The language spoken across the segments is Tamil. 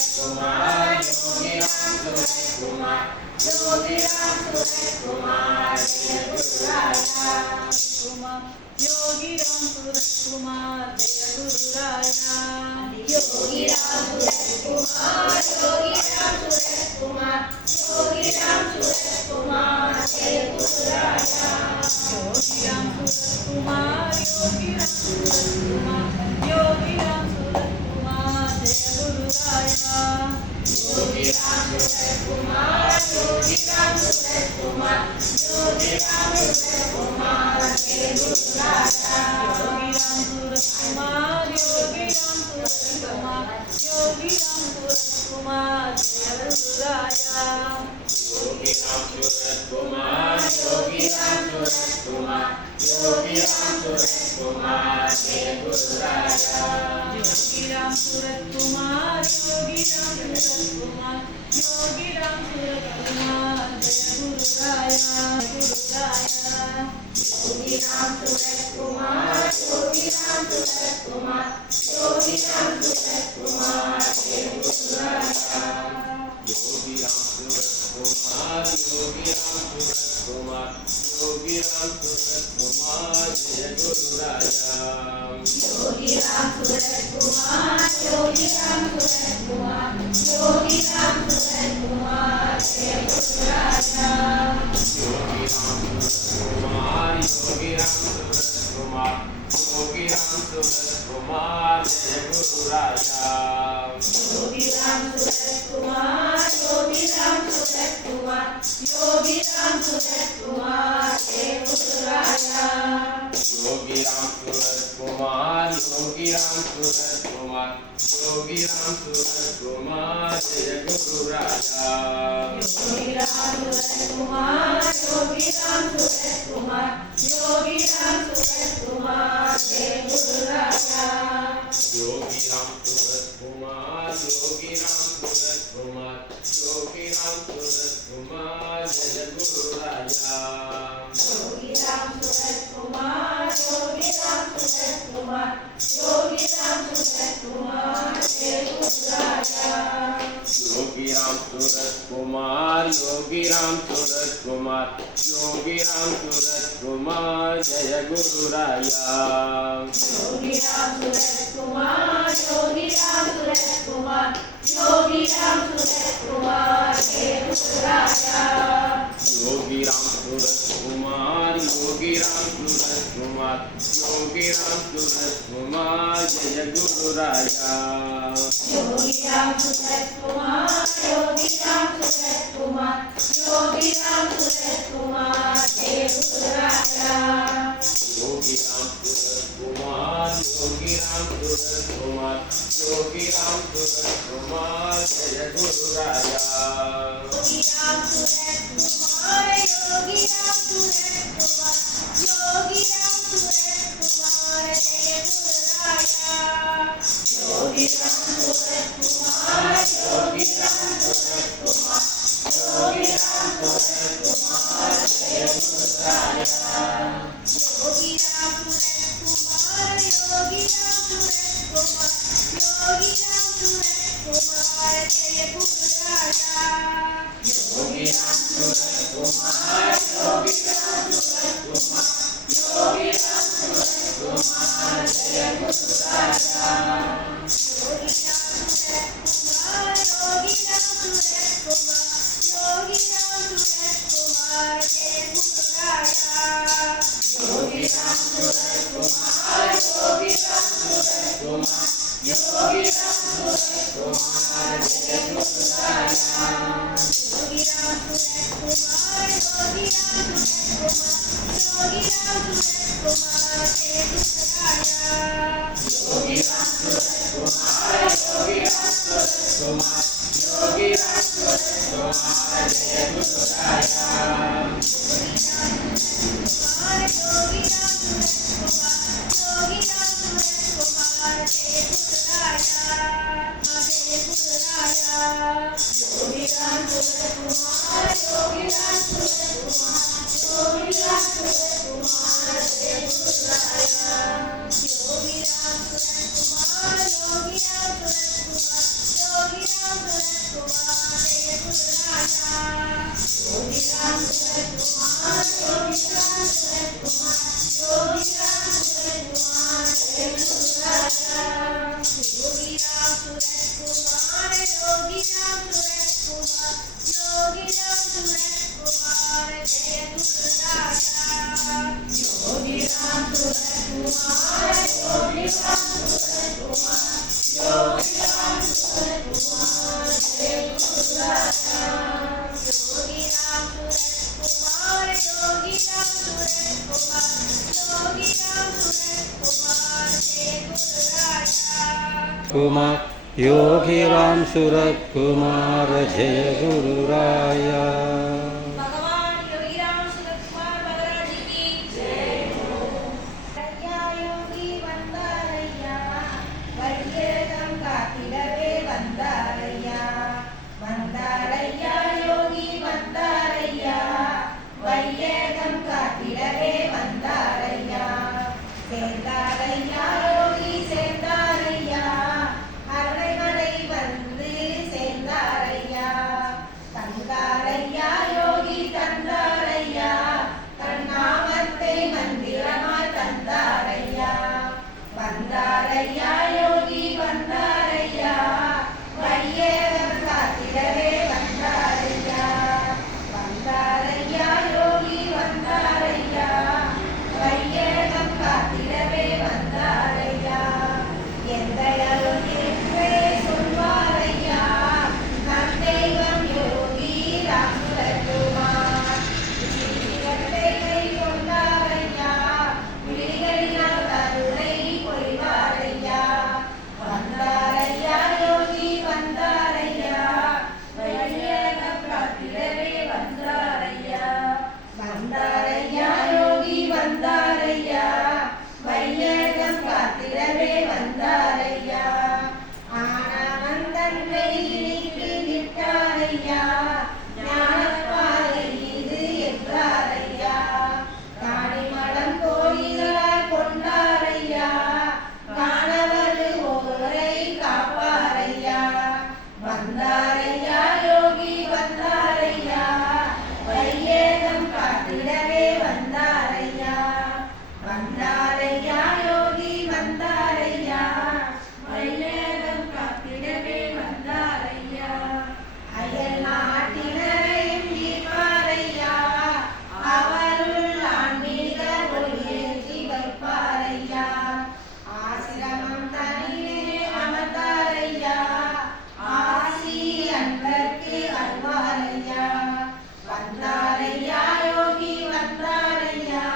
Kumar, Yogi Ram Surat Kumar, Yogi Ram Kumar Jaya Guru Raya Kumar Yogi Ram Surat Kumar Jaya Guru Raya Yogi Ram Surat Kumar Yogi Ram Surat Kumar Yogi Ram Surat Kumar Jaya Guru Raya Yogi Ram Surat Kumar Yogi Ram Surat Kumar Yogi Ram Surat Kumar Jaya Guru Raya Yogi Ram Surat Kumar Yogi Ram Surat Kumar Yogi Ram Surat Kumar Jaya Guru Raya Yogi Ram Surat Kumar Yogi Ram Surat Kumar Yogi Ram Surat Kumar Jaya Guru Raya Yogi Ram Surat Kumar Yogi Ram Surat Kumar Yogi Ram Surat Kumar Jaya Guru Raya Yogi Ram Surat Kumar Yogi Ram Surat Kumar Yogi Ram Surat Kumar Jaya Guru Raya Guru Raya Yogi Ram Surat Kumar Yogi Ram Surat Kumar Yogi Ram Surat Kumar Jaya Guru Raya Yogi Ram Surat Kumar Yogi Ram Surat Kumar Yogi Ram Surat Kumar Jaya Guru Raya Yogi Ram Surat Kumar Yogi Ram Surat Kumar Yogi Ram Surat Kumar Jaya Guru Raya Yogi Ram Surat Kumar Yogi Ram Surat Kumar Yogi Ram Surat Kumar Jaya Guru Raya Yogi Ram Surat Kumar Yogi Ram Surat Kumar Yogi Ram Surat Kumar Jaya Guru Raya Yogi Ram Surat Kumar Yogi Ram Surat Kumar Yogi Ram Surat Kumar Jaya Guru Raya Yogi Ram Surat Kumar Yogi Ram Surat Kumar Yogi Ram Surat Kumar Jaya Guru Raya Yogi Ram Surat Kumar Yogi Ram Surat Kumar Yogi Ram Surat Kumar Jaya Guru Raya Yogi Ram Surat Kumar Yogi Ram Surat Kumar Yogi Ram Surat Kumar Jaya Guru Raya Yogi Ram Surat Kumar Yogi Ram Surat Kumar Yogi Ram Surat Kumar Jaya Guru Raya Yogi Ram Surat Kumar Yogi Ram Surat Kumar Yogi Ram Surat Kumar Jaya Guru Raya Yogi Ram Surat Kumar Yogi Ram Surat Kumar Yogi Ram Surat Kumar Jaya Guru Raya Yogi Ram Surat Kumar Yogi Ram Surat Kumar Yogi Ram Surat Kumar Jaya Guru Raya Yogi Ram Surat Kumar Yogi Ram Surat Kumar Yogi Ram Surat Kumar Jaya Guru Raya Yogi Ram Surat Kumar Yogi Ram Surat Kumar Yogi Ram Surat Kumar Jaya Guru Raya Yogi Ram Surat Kumar Yogi Ram Surat Kumar Yogi Ram Surat Kumar Jaya Guru Raya Yogi Ram Surat Kumar Yogi Ram Surat Kumar Yogi Ram Surat Kumar Jaya Guru Raya Yogi Ram Surat Kumar Yogi Ram Surat Kumar Yogi Ram Surat Kumar Jaya Guru Raya Yogi Ram Surat Kumar Yogi Ram Surat Kumar Yogi Ram Surat Kumar Jaya Guru Raya Yogi Ram Surat Kumar Yogi Ram Surat Kumar Yogi Ram Surat Kumar Jaya Guru Raya Yogi Ram Surat Kumar Yogi Ram Surat Kumar Yogi Ram Surat Kumar Jaya Guru Raya Yogi Ram Surat Kumar Yogi Ram Surat Kumar Yogi Ram Surat Kumar Jaya Guru Raya Yogi Ram Surat Kumar Yogi Ram Surat Kumar Jaya Guru Raya Jaya Guru Raya Yogi Ram Surat Kumar Yogi Ram Surat Kumar Yogi Ram Surat Kumar Jaya Guru Raya Yogi Ram Surat Kumar Yogi Ram Surat Kumar Kumar Yogi Ram Surat Kumar जय गुरु राया। भगवान योगी राम सूरत कुमार महाराज की जय हो। योगी वंदारैया वैयेदं कातिलवे वंदारैया वंदारैया योगी वंदारैया वैयेदं कातिलवे वंदारैया சேர்ந்தாரையா யோகி சேர்ந்தாரையா அரணைமலை வந்து சேர்ந்தாரையா தந்தாரையா யோகி தந்தாரையா தன் நாமத்தை மந்திரமாய் தந்தாரையா வந்தாரையா யோகி வந்தாரையா வையகம் காத்திடவே வந்தாரையா வந்தாரையா யோகி வந்தாரையா வையகம் காத்திடவே வந்தாரையா எந்த அருளின்றே சொல்வாரையா நம் தெய்வம் யோகி ராமகுமார் ஜீவத்தை கை கொண்டாரையா விழிகளினால் கருணை பொழிவாரையா வந்தாரையா யோகி வந்தாரையா வையகம் காத்திடவே வந்தாரையா வந்தாரையா யோகி வந்தாரையா வையகம் காத்திடவே வந்தாரையா ஆனவந்தன்னை இனிக்கு விட்டாரையா ஞானப்பாதை இது என்றாரையா காணிமடம் கோயிலாய் கொண்டாரையா காணவது ஓரை காப்பாரையா வந்தாரையா யோகி வந்தாரையா வையகம் காத்திடவே வந்தாரையா வந்தாரையா யோகி வந்தாரையா வையகம் காத்திடவே வந்தாரையா அயல் நாட்டினரையும் ஈர்ப்பாரையா அவருள் ஆன்மீக ஒளியேற்றி வைப்பாரையா ஆசிரமம் தனிலே அமர்ந்தாரையா ஆசி அன்பர்க்கு அல்வாரையா வந்தாரையா யோகி வந்தாரையா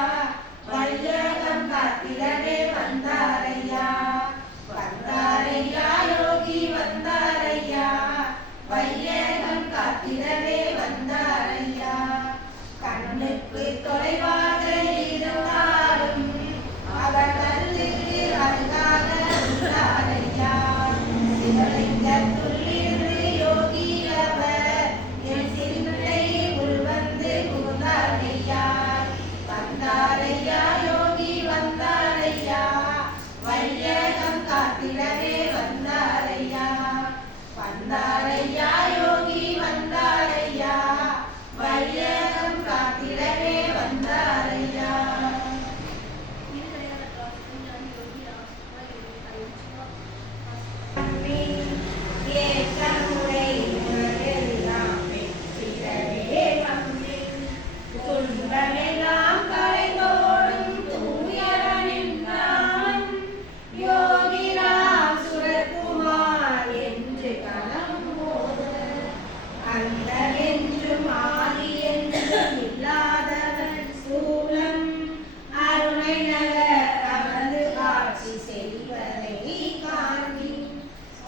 வையகம் காத்திடவே வந்தாரையா வந்தாரையா யோகி வந்தாரையா வையகம் காத்திடவே வந்தாரையா கண்ணுக்கு தொலைவாக இருந்தாலும் அவர் கல்லுக்கு அருகாக வந்தாரையா சிவலிங்கத்துள்ளிருந்து யோகி அவர் என் சிந்தை உள்வந்து புகுந்தாரையா வந்தாரையா யோகி வந்தாரையா வையகம் காத்திடவே வந்தாரையா வந்தாரையா யோகி வந்தாரையா வையகம் காத்திடவே வந்தாரையா ஏற்றமுறை உலகெல்லாம் வெற்றிடவே வந்தேன் துன்பமெல்லாம் கரைந்தோடும் தூயவனின் நான் யோகி ராம் சுரத்குமார் என்று கலம் போது அந்தவென்றும் ஆதி என்றும் இல்லாதவன் சூலம் அருணை நகர் அமர்ந்து காட்சி செய்வதை காண்பி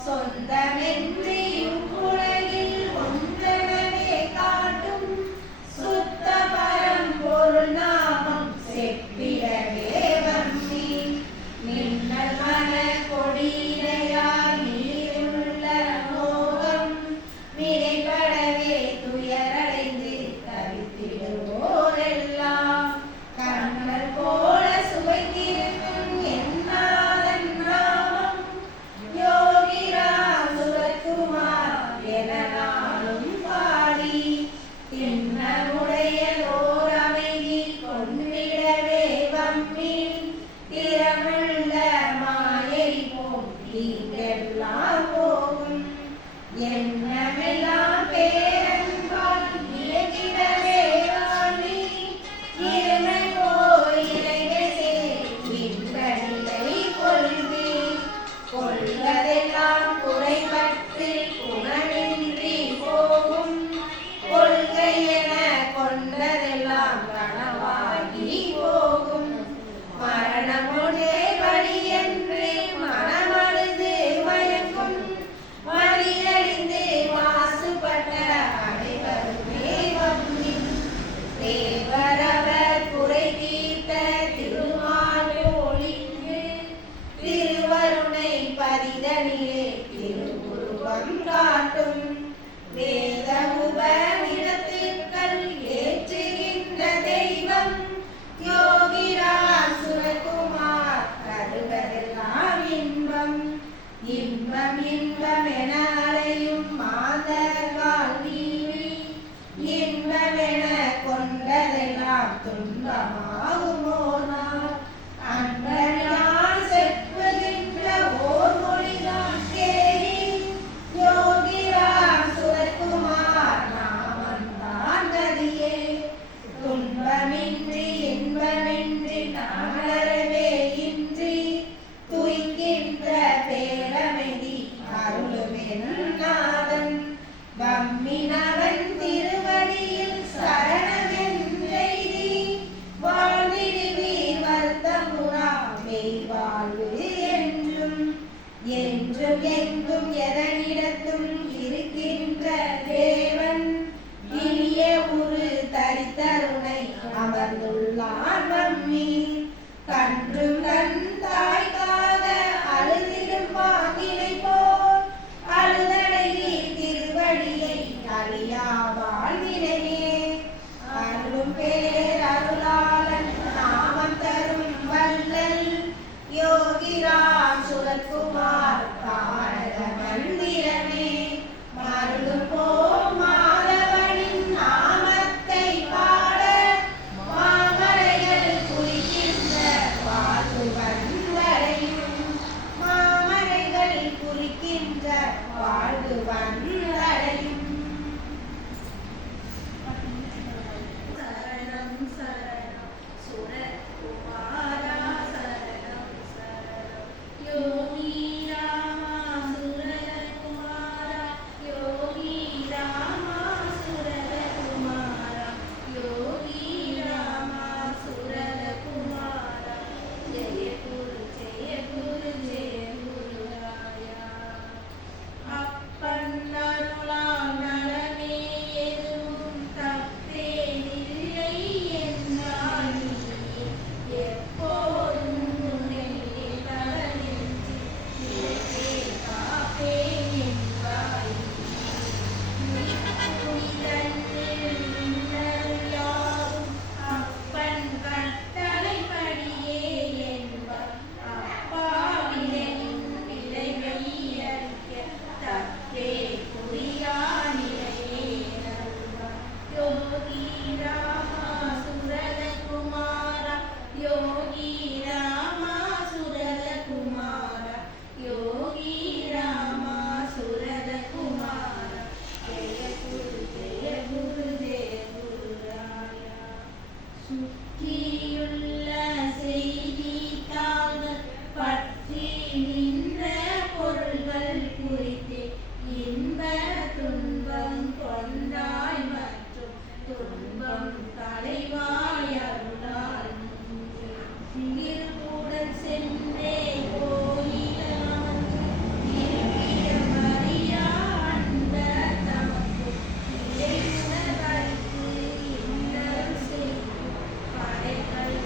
சொந்தமென்று இவ்வுலகில் ஒன்றெனவே காட்டும் சுத்த பரம்பொருள் துன்பமாகுமோ நாள் அன்பர் செப்புகின்ற ஓர் மொழிதான் கேளி யோகிராம் சுரத்குமார் நாமந்தான் கதியே துன்பமின்றி இன்பமின்றி நாளறவே இன்றி துய்க்கின்ற பேரமைதி அருளுமென்னாதன் வம்மினவன் திருவடியில் சரணமென்றெய்தி வாழ்ந்திடுவீர் வருத்தமுறா மெய்வாழ்வு என்றும் என்றும் எங்கும் எதனிடத்தும் இருக்கின்ற தேவன் இனிய உரு தரித்தருணை அமர்ந்துள்ளார் நம்மீர் கன்றும் கண் தாய்க்காக அழுதிடும் பாங்கினை போல் அழுதடை திருவடியை அழியா வாழ்வினையே அருளும் பேர் அருளாளன் நாமம் தரும் வள்ளல் யோகிராம் சுரத்குமார் தாரக மந்திரமே மருளும் போ மாதவனின் நாமத்தை பாட மாமரைகள் குறிக்கின்ற வாழ்வு வந்தடையும் மாமரைகள் குறிக்கின்ற வாழ்வு வந்தடையும் சரணம் சரணம் சுரத்குமாரா சரணம் சரணம் யோகி ராமா சுரத்குமாரா யோகி ராமா சுரத்குமாரா யோகி ராமா சுரத்குமாரா ஜெய குரு ஜெய குரு ஜெய குரு ராயா அப்பன் அருளால் நலமே எதுவும் தப்பேனில்லை என்றால் நீயே எப்போதும் உன்னை தளர்நெஞ்சில் நிலைத்தே காப்பேன் என்பாய் புனிதன்னில் மின்னல் யாவும் அப்பன் கட்டளைப்படியே என்பார் அப்பாவினையின் விளைவை அறிக்க தப்பே புரியா நிலையே நல்வார் யோகி ராமா சுரத்குமாரா யோகி ராமா சுரத்குமாரா யோகி ராமா சுரத்குமாரா ஜெய குரு ஜெய குரு ஜெய குரு ராயா சுற்றியுள்ள செய்தித்தாள்கள் பற்றி நின்ற பொருள்கள் குறித்து இன்ப துன்பம் கொண்டாய் மற்றும் துன்பம் களைவாய் அருளால் திருவுடன் சென்றே கோயிலான் இருப்பிடம் அறியா அன்பர் தமக்கு இறையுணர்வளித்து இன்னல் செய்யும் படைகள்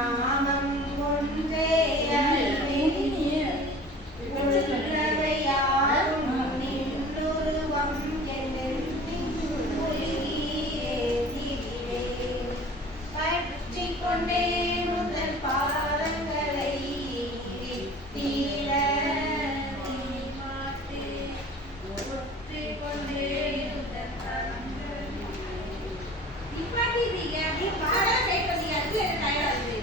நாமம் ஒன்றே உள்ளவை யாரும் நின்றுருவம் பற்றிக் கொண்டே முதல் பாதங்களை தீர மாட்டேன் ஒற்றிக் கொண்டே முதல் பாதங்களை நிப்பாட்டிட்டீங்க. நீ பாட கேட்கறீங்க. அது எனக்கு டயர்டா இருக்கு.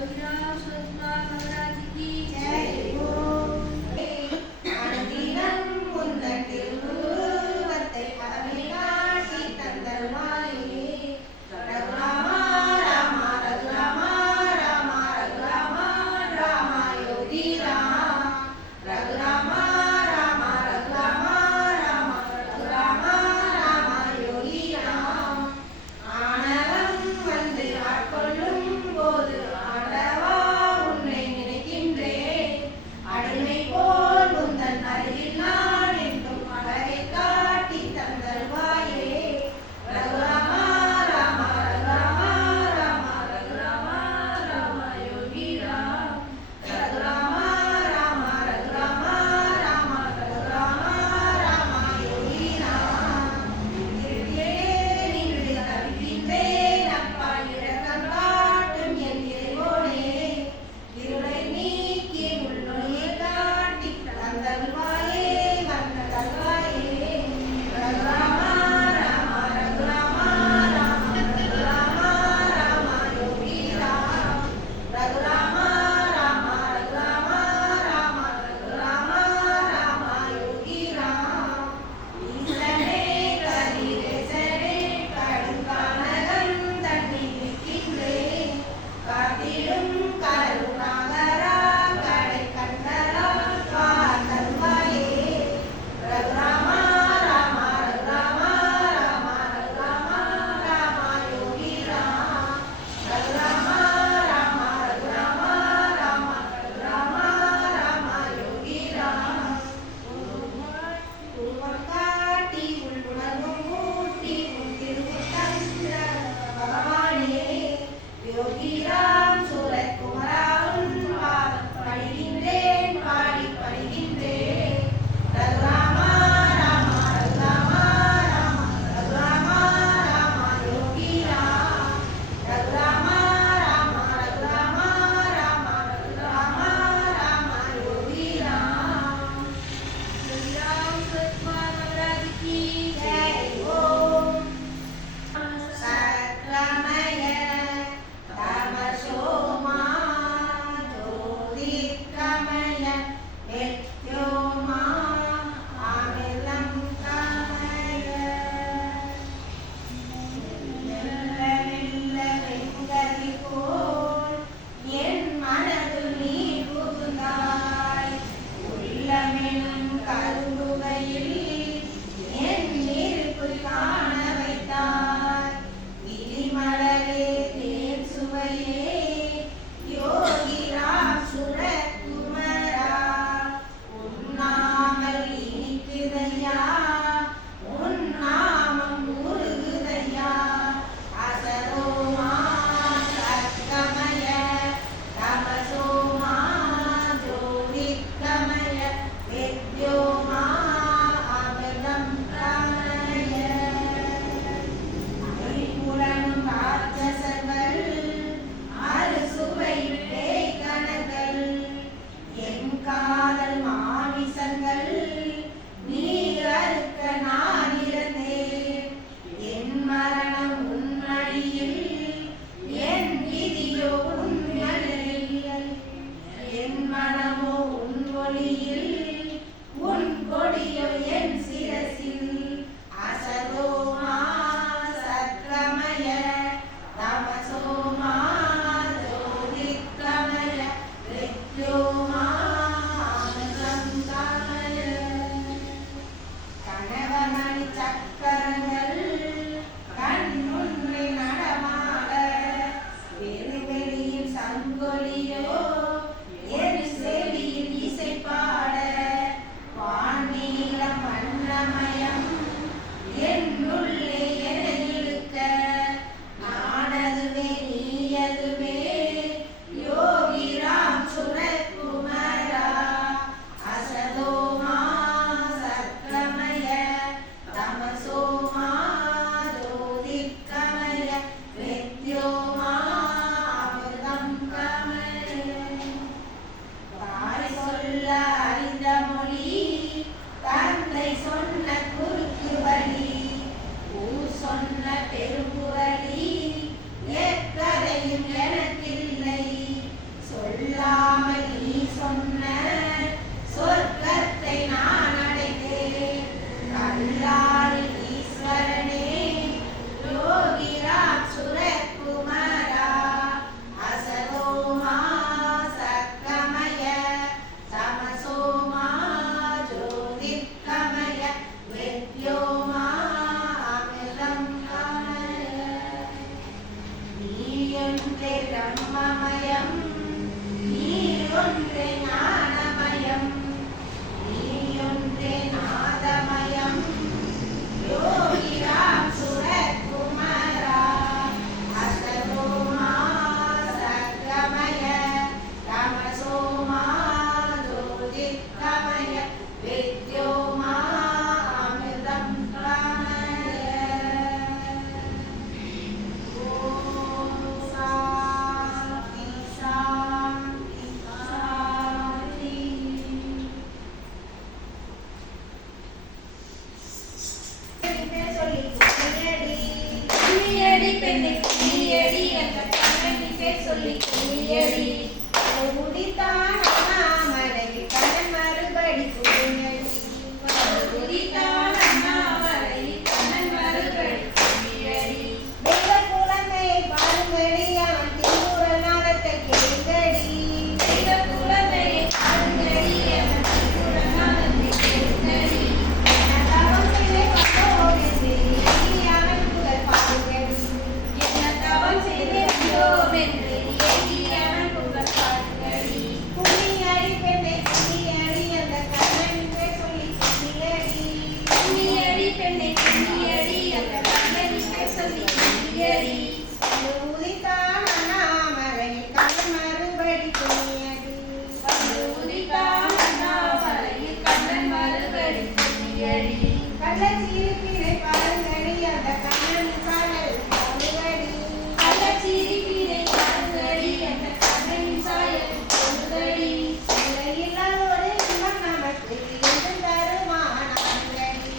योगीराम सुरकुमार महाराज की जय हो அனுதினம் உந்தன் திருவுருவத்தை பரவி காட்டி தந்தருளாயே. ரகுராமா ராமா ரகுராமா ராமா ரகுராமா ராமா யோகிராம். ரகுராமா ராமா ரகுராமா ராமா ரகுராமா ராமா யோகிராம். ஆணவம் வந்து ஆட்கொள்ளும் போது ஆண்டவா உன்னை நினைக்கின்றேன். பிரம்மமயம் நீ ஒன்றே ஞானமயம் நீ ஒன்றே நாதமயம் யோகிராம் சுரகுமாரா அசரோமா சத்கமய தமசோமா ஜோதிர்கமய வித்யோமா அமிர்தம் கமய ஓம் சாந்தி சாந்தி சாந்தி. சொல்லி கும்மியடி பெண்ணை கும்மியடி என்ற கண்ணன் பேர் சொல்லி கும்மியடி உதித்தான் அண்ணாமலைக்கு கண்ணன் மறுபடி கும்மியடி உதித்தான் அண்ணாமலைக்கு கண்ணன் மறுபடி கும்மியடி தெய்வ குழந்தை பாருங்கடி அவன் திருக்குறள் நாதத்தை கேளுங்கடி தெய்வ குழந்தை பாருங்கடி அவன் திருக்குறள் நாதத்தை கேளுங்கடி தவம் செய்து வந்தோம் என்று அவன் புகழ் பாருங்கடி என்ன தவம் செய்து வந்தோம் என்று அவன் புகழ் பாருங்கடி கும்மியடி பெண்ணை கும்மியடி அந்த கண்ணன் பேர் சொல்லி கும்மியடி கும்மியடி பெண்ணை கும்மியடி அந்த கண்ணன் பேர் சொல்லி கும்மியடி உதித்தான் அண்ணாமலையில் கண்ணன் மறுபடி கும்மியடி உதித்தான் அண்ணாமலையில் கண்ணன் மறுபடி கும்மியடி கள்ளச்சீரிப்பினை பாருங்கடி அந்த கண்ணன் சாயல் பாருங்கடி கள்ளச்சீரிப்பினை பாருங்கடி அந்த கண்ணன் சாயல் பாருங்கடி இல்லாதோடு இன்பம் நமக்கு என்று தருவானாங்கடி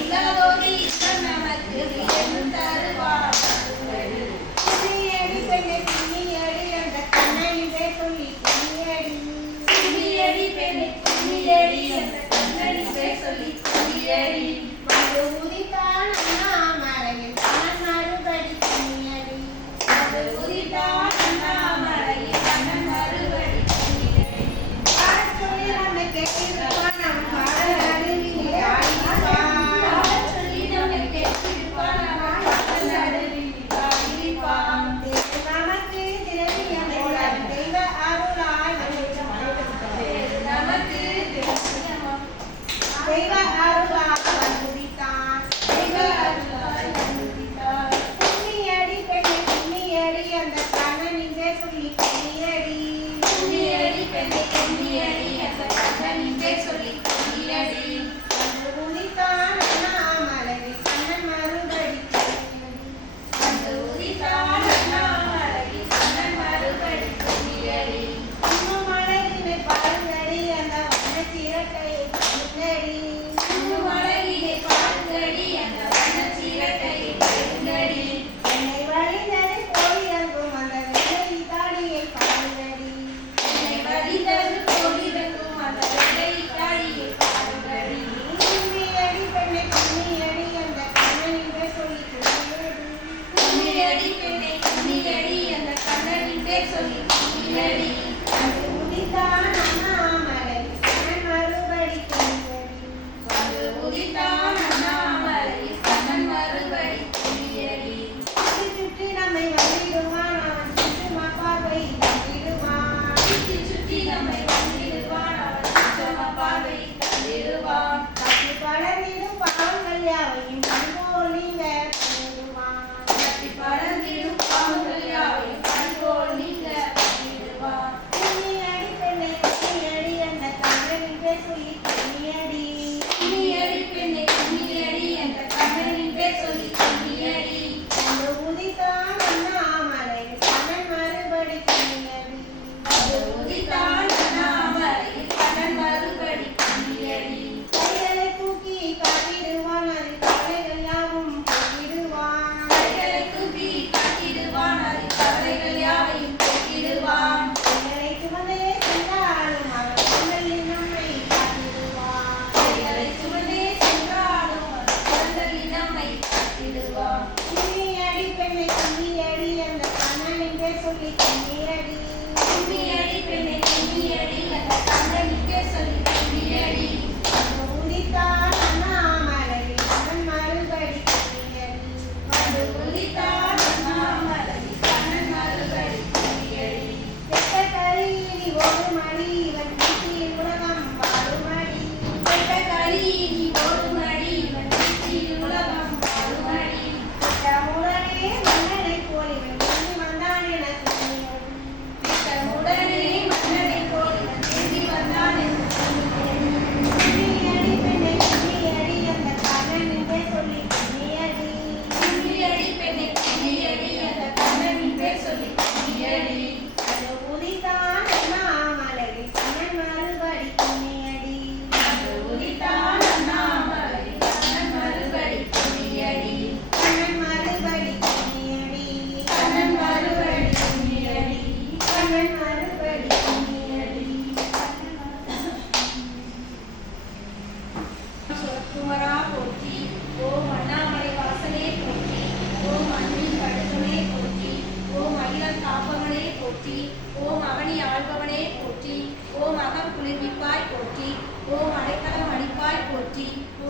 இல்லாதோடு இன்பம் நமக்கு என்று தருவானாங்கடி கும்மியடி பெண்ணை கும்மியடி அந்த கண்ணன் பேர் சொல்லி கும்மியடி கும்மியடி பெண்ணை கும்மியடி அந்த கண்ணன் பேர் சொல்லி கும்மியடி மது உதித்தான் அண்ணாமலையில் கண்ணன் மறுபடி கும்மியடி மது உதித்தான் அண்ணாமலையில் கண்ணன் மறுபடி கும்மியடி பாடச் சொல்லி நம்மை கேட்டிருப்பான் நம் பாடல் அருவிலே ஆடிப்பான் பாடச் சொல்லி நம்மை கேட்டிருப்பான் நம் பாடல் அருவிலே ஆடிப்பான் நமக்கு திரவியம் போல தெய்வ அருளால் நமக்கு திரவியம் தெய்வ அருளால் வந்துதித்தான் தெய்வ அருளால் வந்துதித்தான் கும்மியடி பெண்ணை கும்மியடி அந்த கண்ணனின் பேர் சொல்லி கும்மியடி கும்மியடி பெண்ணை கும்மியடி அந்த கண்ணனின் பேர் சொல்லி கும்மியடி வந்து உதித்தான் அண்ணாமலையில் கண்ணன் மறுபடி கும்மியடி வந்து உதித்தான் அண்ணாமலையில் கண்ணன் மறுபடி கும்மியடி இன்னும் அழகினை பாருங்கடி அந்த வண்ணச் சிரட்டையை பாருங்கடி இன்னும் அழகினை பாருங்கடி அந்த வண்ணச் சிரட்டையை பாருங்கடி என்னை வழிந்தது போயிறங்கும் அந்த வெள்ளை தாடியை பாருங்கடி என்னை வழிந்தது போயிறங்கும் அந்த வெள்ளை தாடியை பாருங்கடி கும்மியடி பெண்ணை கும்மியடி அந்த கண்ணனின் பேர் சொல்லி கும்மியடி கும்மியடி பெண்ணை கும்மியடி அந்த கண்ணனின் பேர் சொல்லி கும்மியடி அது உதித்தான் அண்ணாமலையில் கண்ணன் மறுபடி கும்மியடி அது உதித்தான் அண்ணாமலையில் கண்ணன் மறுபடி கும்மியடி சுற்றி சுற்றி நம்மை வந்திடுவான் அவன் சுற்றுமா பார்வை தந்திடுவான் சுற்றி சுற்றி நம்மை வந்திடுவான் அவன் சுற்றுமா பார்வை தந்திடுவான் கட்டி படர்ந்திடும் பாவங்கள் யாவையும் கண்போல் நீங்க பண்ணிடுவான் கட்டி படர்ந்திடும் பாவங்கள் யாவையும் கண்போல் நீங்க பண்ணிடுவான் கும்மியடி பெண்ணை கும்மியடி அந்த கண்ணனின் பேர் சொல்லி கும்மியடி கும்மியடி பெண்ணை கும்மியடி அந்த கண்ணனின் பேர் சொல்லி கும்மியடி அந்த உதித்தான் அண்ணாமலையில் கண்ணன் மறுபடி கும்மியடி அது உதித்தான் அண்ணாமலையில் கண்ணன் மறுபடி கும்மியடி கைகளை தூக்கி காட்டிடுவான் அது கவலைகள் யாவும் போக்கிடுவான் கைகளை தூக்கி காட்டிடுவான் அது கவலைகள் யாவையும் போக்கிடுவான் கைகளை சுமந்தே சென்றாலும் அவன் குழலில் நம்மை காட்டிடுவான் கைகளை சுமந்தே சென்றாலும் அவன் குழலில் நம்மை காட்டிடுவான் கும்மியடி பெண்ணை கும்மியடி அந்த கண்ணனின் பேர் சொல்லி கும்மியடி கும்மியடி பெண்ணை கும்மியடி அந்த கண்ணனின் பேர் சொல்லி கும்மியடி வந்து உதித்தான் அண்ணாமலையில் கண்ணன் மறுபடி கும்மியடி வந்து உதித்தான் அண்ணாமலையில் கண்ணன் மறுபடி ஓம் அடைக்கலம் அளிப்பாய் போற்றி.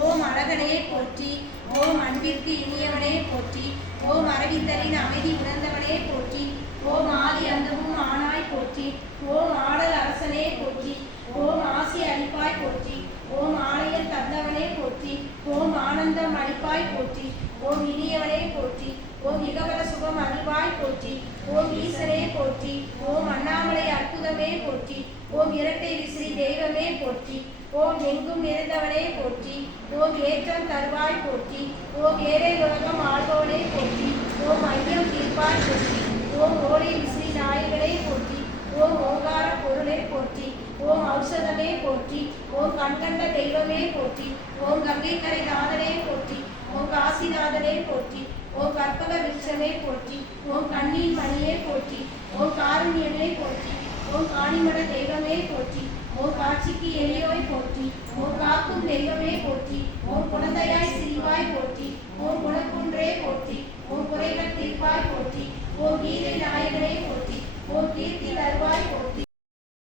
ஓம் அழகனே போற்றி. ஓம் அன்பிற்கு இனியவனே போற்றி. ஓம் அரவிந்தரின் அமைதி உணர்ந்தவனே போற்றி. ஓம் ஆதி அந்தமும் ஆனாய் போற்றி. ஓம் ஆடல் அரசனே போற்றி. ஓம் ஆசி அளிப்பாய் போற்றி. ஓம் ஆலயம் தந்தவனே போற்றி. ஓம் ஆனந்தம் அளிப்பாய் போற்றி. ஓம் இனியவனே போற்றி. ஓம் இகவர சுகம் அருள்வாய் போற்றி. ஓம் ஈசனே போற்றி. ஓம் அண்ணாமலை அற்புதமே போற்றி. ஓம் இரட்டை விசிறி தெய்வமே போற்றி. ஓம் எங்கும் நிறைந்தவனே போற்றி. ஓம் ஏற்றம் தருவாய் போற்றி. ஓம் ஏழை உலகம் ஆள்பவனே போற்றி. ஓம் ஐயம் தீர்ப்பாய் போற்றி. ஓம் ஓலை விசிறி நாயகனே போற்றி. ஓம் ஓங்கார பொருளே போற்றி. ஓம் ஔஷதமே போற்றி. ஓம் கண்கண்ட தெய்வமே போற்றி. ஓம் கங்கைக்கரை நாதனே போற்றி. ஓம் காசிநாதனே போற்றி. ஓம் கற்பக விருட்சமே போற்றி. ஓம் கண்ணீர் மணியே போற்றி. ஓம் காருண்யமே போற்றி. ஓம் காணிமட தெய்வமே போற்றி. ஓம் காட்சிக்கு எளியோய் போற்றி.